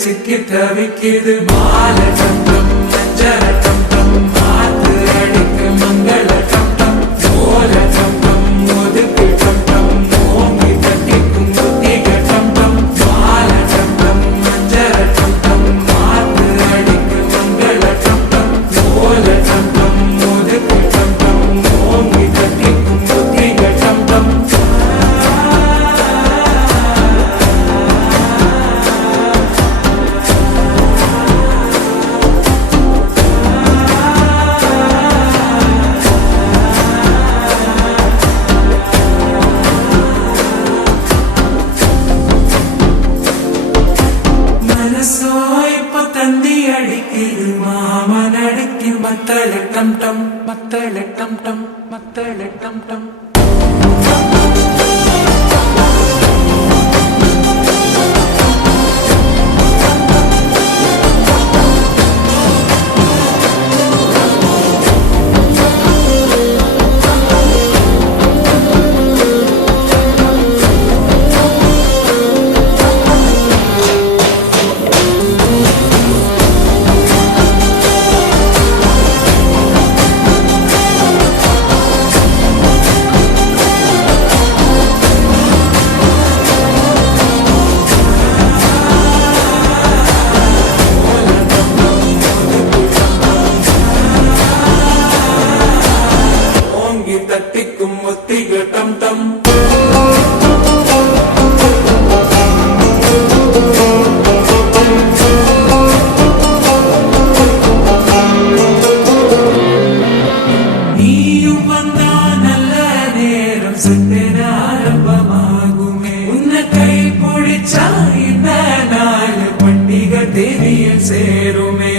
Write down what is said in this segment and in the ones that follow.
சிக்கி தவிக்குது மாலை கண்டம் மஞ்சள் கண்டம் மாத்து அடிக்கு மங்கள கண்டம் ஓல கண்டம் ஒதுக்கு கண்டம் ஓங்கி தட்டிக்கும் புத்திக கண்டம் மாலை கண்டம் மஞ்சள் கண்டம் மாத்து அடிக்கு மங்கள கண்டம் ஓல கண்டம் ஒதுக்கு கண்டம் ஓங்கி தட்டிக்கும் புத்திக கண்டம் தந்தி அடிக்குது மாமன் அடிக்கு மத்தள டம் டம் மத்தள டம் டம் மத்தள டம் டம் தட்டிக்கும் ஒத்திக டம் டம் நீயும் வந்தா நல்ல நேரம் சட்டென ஆரம்பமாகுமே உன்னை கை பிடிச்சா இந்த நாள் பண்டிகை தேதியில் சேருமே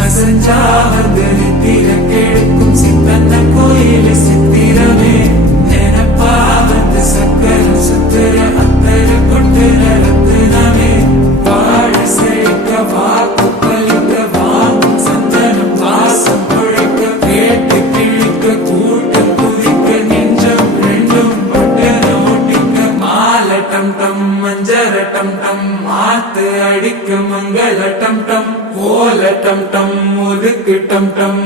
அசஞ்சா திர கெடுக்கும் சித்தன்ன கோயில் சித்திரமே நெனப்பா வந்து சக்கரம் சுத்துற அத்தர கொண்டு ரத்தினமே வாழ செழிக்க வாக்கு பலிக்க வாங்கும் சந்தனம் வாசம் பொழைக்க கேட்டு கிழிக்க கூட்டம் குதிக்க நெஞ்சம் ரெண்டும் பட்டன ஒட்டிக்க மாலை டம் டம் மஞ்சர டம் டம் மாத்து அடிக்க மங்கள டம் டம் ஓல டம் டம் ஒதுக்கு டம் டம்